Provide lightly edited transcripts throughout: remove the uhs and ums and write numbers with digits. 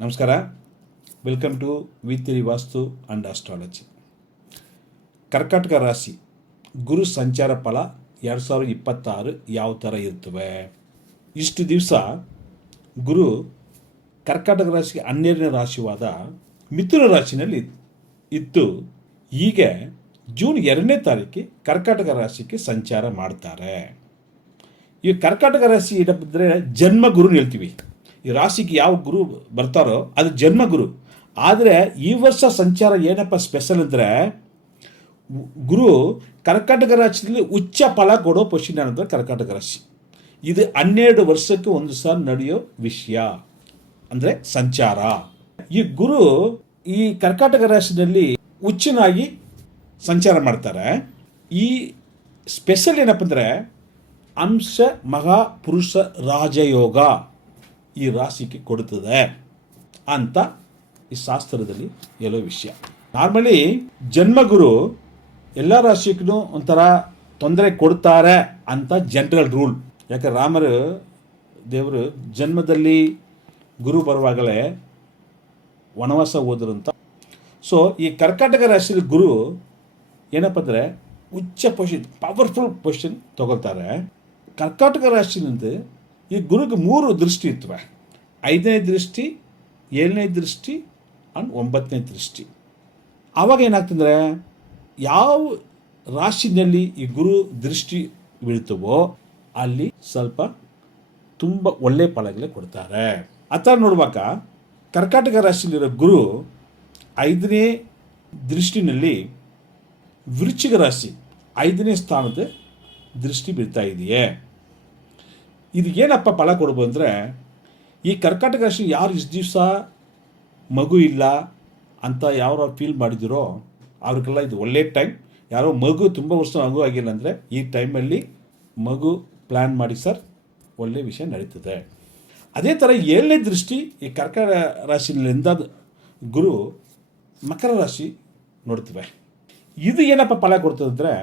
ನಮಸ್ಕಾರ. Welcome to ವಿ3 Vastu and astrology. ಕರ್ಕಾಟಕ ರಾಶಿ ಗುರು ಸಂಚಾರ ಫಲ 2026 ಯಾವ ಥರ ಇರ್ತವೆ? ಇಷ್ಟು ದಿವಸ ಗುರು ಕರ್ಕಾಟಕ ರಾಶಿಗೆ 12ನೇ ರಾಶಿವಾದ ಮಿಥುನ ರಾಶಿನಲ್ಲಿ ಇದ್ದು ಈಗ ಜೂನ್ 2ನೇ ತಾರೀಕಿಗೆ ಕರ್ಕಾಟಕ ರಾಶಿಗೆ ಸಂಚಾರ ಮಾಡ್ತಾರೆ. ಈ ಕರ್ಕಾಟಕ ರಾಶಿ ಏನಪ್ಪಿದ್ರೆ ಜನ್ಮ ಗುರು ಹೇಳ್ತೀವಿ. ಈ ರಾಶಿಗೆ ಯಾವ ಗುರು ಬರ್ತಾರೋ ಅದು ಜನ್ಮ ಗುರು. ಆದರೆ ಈ ವರ್ಷ ಸಂಚಾರ ಏನಪ್ಪ ಸ್ಪೆಷಲ್ ಅಂದರೆ, ಗುರು ಕರ್ಕಾಟಕ ರಾಶಿಯಲ್ಲಿ ಉಚ್ಚ ಫಲ ಕೊಡೋ ಪೊಸಿಷನ್ ಅಂದರೆ ಕರ್ಕಾಟಕ ರಾಶಿ. ಇದು 12 ವರ್ಷಕ್ಕೆ ಒಂದು ಸಲ ನಡೆಯೋ ವಿಷಯ ಅಂದರೆ ಸಂಚಾರ. ಈ ಗುರು ಈ ಕರ್ಕಾಟಕ ರಾಶಿಯಲ್ಲಿ ಉಚ್ಚನಾಗಿ ಸಂಚಾರ ಮಾಡ್ತಾರೆ. ಈ ಸ್ಪೆಷಲ್ ಏನಪ್ಪ ಅಂದರೆ ಅಂಶ ಮಹಾಪುರುಷ ರಾಜಯೋಗ ಈ ರಾಶಿಗೆ ಕೊಡುತ್ತದೆ ಅಂತ ಈ ಶಾಸ್ತ್ರದಲ್ಲಿ ಹೇಳೋ ವಿಷಯ. ನಾರ್ಮಲಿ ಜನ್ಮಗುರು ಎಲ್ಲ ರಾಶಿಗೂ ಒಂಥರ ತೊಂದರೆ ಕೊಡ್ತಾರೆ ಅಂತ ಜನರಲ್ ರೂಲ್. ಯಾಕೆ ರಾಮರು ದೇವರು ಜನ್ಮದಲ್ಲಿ ಗುರು ಬರುವಾಗಲೇ ವನವಾಸ ಹೋದ್ರು ಅಂತ. ಸೊ ಈ ಕರ್ಕಾಟಕ ರಾಶಿಯಲ್ಲಿ ಗುರು ಏನಪ್ಪ ಅಂದರೆ ಉಚ್ಚ ಪೊಸಿಷನ್, ಪವರ್ಫುಲ್ ಪೊಸಿಷನ್ ತಗೊಳ್ತಾರೆ. ಕರ್ಕಾಟಕ ರಾಶಿನಿಂದ ಈ ಗುರುಗೆ 3 ದೃಷ್ಟಿ ಇರ್ತವೆ. 5ನೇ ದೃಷ್ಟಿ, 7ನೇ ದೃಷ್ಟಿ ಆ್ಯಂಡ್ 9ನೇ ದೃಷ್ಟಿ. ಆವಾಗ ಏನಾಗ್ತಂದರೆ ಯಾವ ರಾಶಿನಲ್ಲಿ ಈ ಗುರು ದೃಷ್ಟಿ ಬೀಳ್ತವೋ ಅಲ್ಲಿ ಸ್ವಲ್ಪ ತುಂಬ ಒಳ್ಳೆ ಫಲಗಳೇ ಕೊಡ್ತಾರೆ. ಆ ಥರ ನೋಡುವಾಗ ಕರ್ಕಾಟಕ ರಾಶಿಯಲ್ಲಿರೋ ಗುರು 5ನೇ ದೃಷ್ಟಿನಲ್ಲಿ ವೃಶ್ಚಿಕ ರಾಶಿ 5ನೇ ಸ್ಥಾನದ ದೃಷ್ಟಿ ಬೀಳ್ತಾ ಇದೆಯೇ. ಇದು ಏನಪ್ಪ ಫಲ ಕೊಡ್ಬೋದು ಅಂದರೆ, ಈ ಕರ್ಕಾಟಕ ರಾಶಿ ಯಾರು ಇಷ್ಟು ದಿವಸ ಮಗು ಇಲ್ಲ ಅಂತ ಯಾರು ಫೀಲ್ ಮಾಡಿದಿರೋ ಅವ್ರಿಗೆಲ್ಲ ಇದು ಒಳ್ಳೆ ಟೈಮ್. ಯಾರೋ ಮಗು ತುಂಬ ವರ್ಷ ಮಗು ಆಗಿಲ್ಲ ಅಂದರೆ ಈ ಟೈಮಲ್ಲಿ ಮಗು ಪ್ಲ್ಯಾನ್ ಮಾಡಿ ಸರ್, ಒಳ್ಳೆಯ ವಿಷಯ ನಡೀತದೆ. ಅದೇ ಥರ 7ನೇ ದೃಷ್ಟಿ ಈ ಕರ್ಕಾಟಕ ರಾಶಿಯಿಂದ ಗುರು ಮಕರ ರಾಶಿ ನೋಡ್ತವೆ. ಇದು ಏನಪ್ಪ ಫಲ ಕೊಡ್ತದೆ ಅಂದರೆ,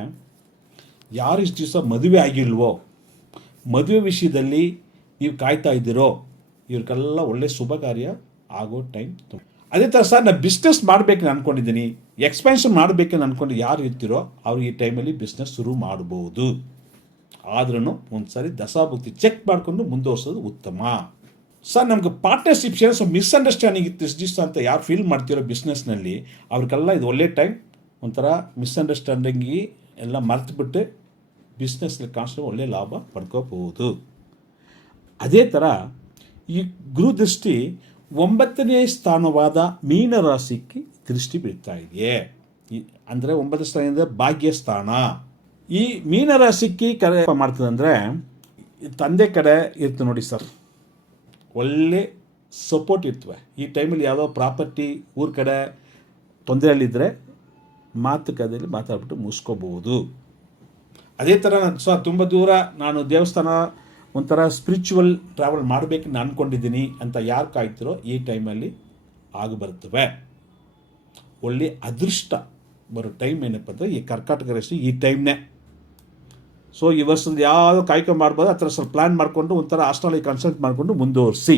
ಯಾರು ಇಷ್ಟು ದಿವಸ ಮದುವೆ ಆಗಿಲ್ವೋ, ಮದುವೆ ವಿಷಯದಲ್ಲಿ ನೀವು ಕಾಯ್ತಾ ಇದ್ದೀರೋ ಇವ್ರಿಗೆಲ್ಲ ಒಳ್ಳೆ ಶುಭ ಕಾರ್ಯ ಆಗೋ ಟೈಮ್. ಅದೇ ಥರ ಸರ್ ನಾನು ಬಿಸ್ನೆಸ್ ಮಾಡಬೇಕಂತ ಅಂದ್ಕೊಂಡಿದ್ದೀನಿ, ಎಕ್ಸ್ಪ್ಯಾನ್ಷನ್ ಮಾಡಬೇಕಂತ ಅಂದ್ಕೊಂಡು ಯಾರು ಇರ್ತೀರೋ ಅವ್ರು ಈ ಟೈಮಲ್ಲಿ ಬಿಸ್ನೆಸ್ ಶುರು ಮಾಡ್ಬೋದು. ಆದ್ರೂ ಒಂದು ಸಾರಿ ದಶಾಭುಕ್ತಿ ಚೆಕ್ ಮಾಡಿಕೊಂಡು ಮುಂದುವರ್ಸೋದು ಉತ್ತಮ. ಸರ್ ನಮ್ಗೆ ಪಾರ್ಟ್ನರ್ಶಿಪ್ ಶೇರ್ ಸೊ ಮಿಸ್ಅಂಡರ್ಸ್ಟ್ಯಾಂಡಿಂಗ್ ಇತ್ತು ಇಷ್ಟು ದಿವಸ ಅಂತ ಯಾರು ಫೀಲ್ ಮಾಡ್ತಿರೋ ಬಿಸ್ನೆಸ್ನಲ್ಲಿ ಅವ್ರಿಗೆಲ್ಲ ಇದು ಒಳ್ಳೆ ಟೈಮ್. ಒಂಥರ ಮಿಸ್ಅಂಡರ್ಸ್ಟ್ಯಾಂಡಿಂಗಿ ಎಲ್ಲ ಮರೆತುಬಿಟ್ಟು ಬಿಸ್ನೆಸ್ನಲ್ಲಿ ಕಾನ್ಸ್ಟೆಂಟ್ ಒಳ್ಳೆ ಲಾಭ ಪಡ್ಕೋಬಹುದು. ಅದೇ ಥರ ಈ ಗುರು ದೃಷ್ಟಿ 9ನೇ ಸ್ಥಾನವಾದ ಮೀನರಾಶಿಗೆ ದೃಷ್ಟಿ ಬೀಳ್ತಾ ಇದೆಯೇ. ಅಂದರೆ 9ನೇ ಸ್ಥಾನದಿಂದ ಭಾಗ್ಯಸ್ಥಾನ. ಈ ಮೀನರಾಶಿಗೆ ಕರೆ ಮಾಡ್ತದೆ ಅಂದರೆ ತಂದೆ ಕಡೆ ಇರ್ತದೆ ನೋಡಿ ಸರ್, ಒಳ್ಳೆ ಸಪೋರ್ಟ್ ಇರ್ತವೆ. ಈ ಟೈಮಲ್ಲಿ ಯಾವುದೋ ಪ್ರಾಪರ್ಟಿ ಊರ ಕಡೆ ತೊಂದರೆಯಲ್ಲಿದ್ದರೆ ಮಾತುಕತೆಯಲ್ಲಿ ಮಾತಾಡ್ಬಿಟ್ಟು ಮುಗಿಸ್ಕೋಬಹುದು. ಅದೇ ಥರ ಸರ್ ತುಂಬ ದೂರ ನಾನು ದೇವಸ್ಥಾನ ಒಂಥರ ಸ್ಪಿರಿಚುವಲ್ ಟ್ರಾವೆಲ್ ಮಾಡಬೇಕಂತ ಅಂದ್ಕೊಂಡಿದ್ದೀನಿ ಅಂತ ಯಾರು ಕಾಯ್ತಿರೋ ಈ ಟೈಮಲ್ಲಿ ಬರ್ತವೆ. ಒಳ್ಳೆ ಅದೃಷ್ಟ ಬರೋ ಟೈಮ್ ಏನಪ್ಪ ಅಂದರೆ ಈ ಕರ್ಕಾಟಕ ರಾಶಿ ಈ ಟೈಮ್ನೇ. ಸೊ ಈ ವರ್ಷದ ಯಾವುದೋ ಕಾಯ್ಕೊಂಬಾರ್ಬೋದು, ಆ ಥರ ಸ್ವಲ್ಪ ಪ್ಲ್ಯಾನ್ ಮಾಡಿಕೊಂಡು ಒಂಥರ ಆಸ್ಟ್ರಾಲಜಿ ಕನ್ಸಲ್ಟ್ ಮಾಡಿಕೊಂಡು ಮುಂದುವರಿಸಿ.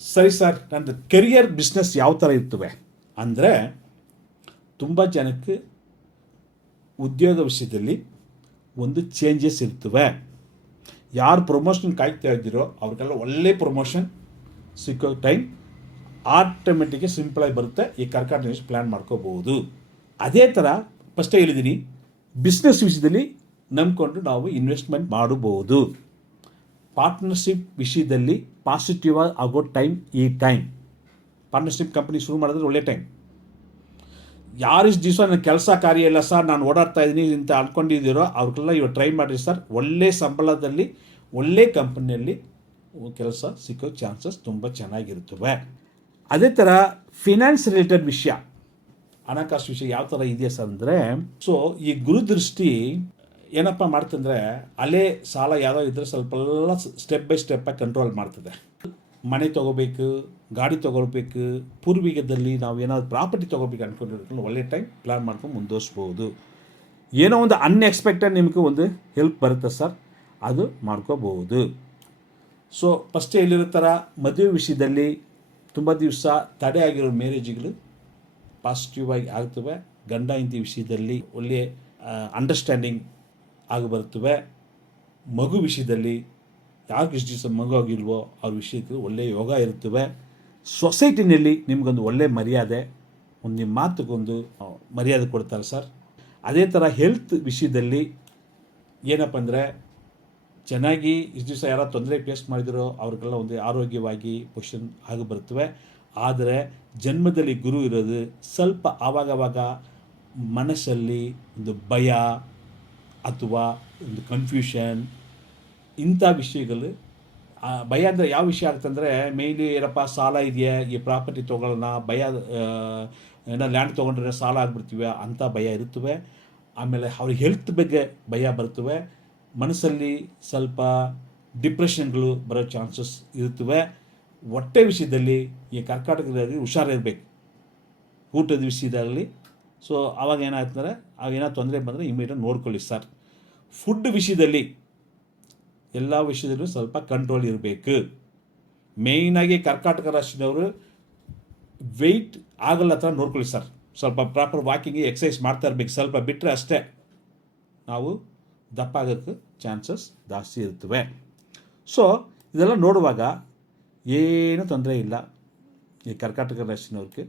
ಸರಿ ಸರ್, ನನ್ನ ಕೆರಿಯರ್ ಬಿಸ್ನೆಸ್ ಯಾವ ಥರ ಇರ್ತವೆ ಅಂದರೆ, ತುಂಬ ಜನಕ್ಕೆ ಉದ್ಯೋಗ ವಿಷಯದಲ್ಲಿ ಒಂದು ಚೇಂಜಸ್ ಇರ್ತವೆ. ಯಾರು ಪ್ರಮೋಷನ್ ಕಾಯ್ತಾ ಇದ್ದೀರೋ ಅವ್ರಿಗೆಲ್ಲ ಒಳ್ಳೆ ಪ್ರಮೋಷನ್ ಸಿಕ್ಕೋ ಟೈಮ್ ಆಟೋಮೆಟಿಕ್ಗೆ ಸಿಂಪಲಾಗಿ ಬರುತ್ತೆ. ಈ ಕರ್ಕಾಟಕ ಪ್ಲ್ಯಾನ್ ಮಾಡ್ಕೋಬಹುದು. ಅದೇ ಥರ ಫಸ್ಟೇ ಹೇಳಿದ್ದೀನಿ, ಬಿಸ್ನೆಸ್ ವಿಷಯದಲ್ಲಿ ನಂಬಿಕೊಂಡು ನಾವು ಇನ್ವೆಸ್ಟ್ಮೆಂಟ್ ಮಾಡಬಹುದು. ಪಾರ್ಟ್ನರ್ಶಿಪ್ ವಿಷಯದಲ್ಲಿ ಪಾಸಿಟಿವ್ ಆಗೋ ಟೈಮ್ ಈ ಟೈಮ್. ಪಾರ್ಟ್ನರ್ಶಿಪ್ ಕಂಪ್ನಿ ಶುರು ಮಾಡಿದ್ರೆ ಒಳ್ಳೆ ಟೈಮ್. ಯಾರಿಷ್ಟು ದಿವಸ ನನ್ನ ಕೆಲಸ ಕಾರ್ಯ ಇಲ್ಲ ಸರ್, ನಾನು ಓಡಾಡ್ತಾ ಇದ್ದೀನಿ ಅಂತ ಅಂದ್ಕೊಂಡಿದ್ದೀರೋ ಅವ್ರಿಗೆಲ್ಲ ಇವಾಗ ಟ್ರೈ ಮಾಡಿರಿ ಸರ್. ಒಳ್ಳೆ ಸಂಬಳದಲ್ಲಿ ಒಳ್ಳೆ ಕಂಪನಿಯಲ್ಲಿ ಕೆಲಸ ಸಿಕ್ಕೋ ಚಾನ್ಸಸ್ ತುಂಬ ಚೆನ್ನಾಗಿರ್ತವೆ. ಅದೇ ಥರ ಫಿನಾನ್ಸ್ ರಿಲೇಟೆಡ್ ವಿಷಯ, ಹಣಕಾಸು ವಿಷಯ ಯಾವ ಥರ ಇದೆಯಾ ಸರ್ ಅಂದರೆ, ಸೊ ಈ ಗುರುದೃಷ್ಟಿ ಏನಪ್ಪ ಮಾಡ್ತಂದರೆ ಅಲ್ಲೇ ಸಾಲ ಯಾವುದೋ ಇದ್ದರೆ ಸ್ವಲ್ಪ ಎಲ್ಲ ಸ್ಟೆಪ್ ಬೈ ಸ್ಟೆಪ್ಪಾಗಿ ಕಂಟ್ರೋಲ್ ಮಾಡ್ತದೆ. ಮನೆ ತೊಗೋಬೇಕು, ಗಾಡಿ ತೊಗೊಳ್ಬೇಕು, ಪೂರ್ವಿಕದಲ್ಲಿ ನಾವು ಏನಾದರೂ ಪ್ರಾಪರ್ಟಿ ತೊಗೋಬೇಕು ಅಂದ್ಕೊಂಡಿರ್ಕೊಂಡು ಒಳ್ಳೆ ಟೈಮ್ ಪ್ಲ್ಯಾನ್ ಮಾಡ್ಕೊಂಡು ಮುಂದುವರಿಸ್ಬೋದು. ಏನೋ ಒಂದು ಅನ್ಎಕ್ಸ್ಪೆಕ್ಟೆಡ್ ನಿಮಗೆ ಒಂದು ಹೆಲ್ಪ್ ಬರುತ್ತೆ ಸರ್, ಅದು ಮಾಡ್ಕೋಬಹುದು. ಸೊ ಫಸ್ಟೇ ಹೇಳಿರೋ ಥರ ಮದುವೆ ವಿಷಯದಲ್ಲಿ ತುಂಬ ದಿವಸ ತಡೆ ಆಗಿರೋ ಮ್ಯಾರೇಜ್ಗಳು ಪಾಸಿಟಿವ್ ಆಗಿ ಆಗ್ತವೆ. ಗಂಡ ಹೆಂಡತಿ ವಿಷಯದಲ್ಲಿ ಒಳ್ಳೆಯ ಅಂಡರ್ಸ್ಟ್ಯಾಂಡಿಂಗ್ ಆಗಿ ಬರ್ತವೆ. ಮಗು ವಿಷಯದಲ್ಲಿ ಯಾಕೆ ಇಷ್ಟು ದಿವಸ ಮಗು ಆಗಿಲ್ವೋ ಅವ್ರ ವಿಷಯಕ್ಕೆ ಒಳ್ಳೆಯ ಯೋಗ ಇರ್ತವೆ. ಸೊಸೈಟಿನಲ್ಲಿ ನಿಮಗೊಂದು ಒಳ್ಳೆಯ ಮರ್ಯಾದೆ, ಒಂದು ನಿಮ್ಮ ಮಾತುಗೊಂದು ಮರ್ಯಾದೆ ಕೊಡ್ತಾರೆ ಸರ್. ಅದೇ ಥರ ಹೆಲ್ತ್ ವಿಷಯದಲ್ಲಿ ಏನಪ್ಪ ಅಂದರೆ ಚೆನ್ನಾಗಿ ಇಷ್ಟು ದಿವಸ ಯಾರು ತೊಂದರೆ ಫೇಸ್ ಮಾಡಿದಿರೋ ಅವ್ರಿಗೆಲ್ಲ ಒಂದು ಆರೋಗ್ಯವಾಗಿ ಪೊಸಿಷನ್ ಆಗಿ ಬರ್ತವೆ. ಆದರೆ ಜನ್ಮದಲ್ಲಿ ಗುರು ಇರೋದು ಸ್ವಲ್ಪ ಆವಾಗವಾಗ ಮನಸ್ಸಲ್ಲಿ ಒಂದು ಭಯ ಅಥವಾ ಒಂದು ಕನ್ಫ್ಯೂಷನ್ ಇಂಥ ವಿಷಯಗಳು. ಭಯ ಅಂದರೆ ಯಾವ ವಿಷಯ ಆಗ್ತಂದರೆ ಮೇಯ್ಲಿ ಏನಪ್ಪ ಸಾಲ ಇದೆಯಾ, ಈ ಪ್ರಾಪರ್ಟಿ ತೊಗೊಳ್ಳೋಣ, ಭಯ ಏನೋ ಲ್ಯಾಂಡ್ ತೊಗೊಂಡ್ರೆ ಸಾಲ ಆಗಿಬಿಡ್ತೀವಿ ಅಂಥ ಭಯ ಇರುತ್ತವೆ. ಆಮೇಲೆ ಅವ್ರ ಹೆಲ್ತ್ ಬಗ್ಗೆ ಭಯ ಬರ್ತವೆ. ಮನಸ್ಸಲ್ಲಿ ಸ್ವಲ್ಪ ಡಿಪ್ರೆಷನ್ಗಳು ಬರೋ ಚಾನ್ಸಸ್ ಇರುತ್ತವೆ. ಹೊಟ್ಟೆ ವಿಷಯದಲ್ಲಿ ಈ ಕರ್ಕಾಟಕದಲ್ಲಿ ಹುಷಾರಿರಬೇಕು, ಊಟದ ವಿಷಯದಲ್ಲಿ. ಸೊ ಆವಾಗ ಏನಾಗ್ತಂದರೆ ಅವೇನೋ ತೊಂದರೆ ಬಂದರೆ ಇಮಿಡಿಯೇಟ್ ನೋಡ್ಕೊಳ್ಳಿ ಸರ್. ಫುಡ್ ವಿಷಯದಲ್ಲಿ ಎಲ್ಲ ವಿಷಯದಲ್ಲೂ ಸ್ವಲ್ಪ ಕಂಟ್ರೋಲ್ ಇರಬೇಕು. ಮೇಯ್ನಾಗಿ ಕರ್ಕಾಟಕ ರಾಶಿನವರು ವೆಯ್ಟ್ ಆಗಲ್ಲ ಥರ ನೋಡ್ಕೊಳ್ಳಿ ಸರ್. ಸ್ವಲ್ಪ ಪ್ರಾಪರ್ ವಾಕಿಂಗ್ ಎಕ್ಸಸೈಸ್ ಮಾಡ್ತಾ ಇರಬೇಕು. ಸ್ವಲ್ಪ ಬಿಟ್ಟರೆ ಅಷ್ಟೇ ನಾವು ದಪ್ಪ ಆಗೋಕ್ಕೆ ಚಾನ್ಸಸ್ ಜಾಸ್ತಿ ಇರ್ತವೆ. ಸೊ ಇದೆಲ್ಲ ನೋಡುವಾಗ ಏನೂ ತೊಂದರೆ ಇಲ್ಲ ಈ ಕರ್ಕಾಟಕ ರಾಶಿನವ್ರಿಗೆ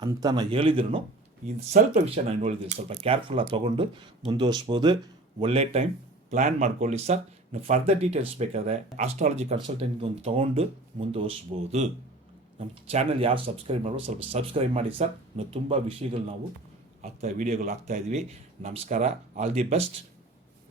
ಅಂತ ನಾನು ಹೇಳಿದ್ರು ಇದು ಸ್ವಲ್ಪ ವಿಷಯ ನಾನು ನೋಡಿದ್ದೀನಿ. ಸ್ವಲ್ಪ ಕೇರ್ಫುಲ್ಲಾಗಿ ತೊಗೊಂಡು ಮುಂದುವರಿಸ್ಬೋದು. ಒಳ್ಳೆ ಟೈಮ್ ಪ್ಲ್ಯಾನ್ ಮಾಡ್ಕೊಳ್ಳಿ ಸರ್. ಫರ್ದರ್ ಡೀಟೇಲ್ಸ್ ಬೇಕಾದರೆ ಆಸ್ಟ್ರಾಲಜಿ ಕನ್ಸಲ್ಟೆಂಟ್ಗೆ ಒಂದು ತೊಗೊಂಡು ಮುಂದುವರಿಸ್ಬೋದು. ನಮ್ಮ ಚಾನಲ್ ಯಾರು ಸಬ್ಸ್ಕ್ರೈಬ್ ಮಾಡೋ ಸ್ವಲ್ಪ ಸಬ್ಸ್ಕ್ರೈಬ್ ಮಾಡಿ ಸರ್. ತುಂಬ ವಿಷಯಗಳು ನಾವು ವೀಡಿಯೋಗಳು ಹಾಕ್ತಾಯಿದ್ವಿ. ನಮಸ್ಕಾರ. All the best.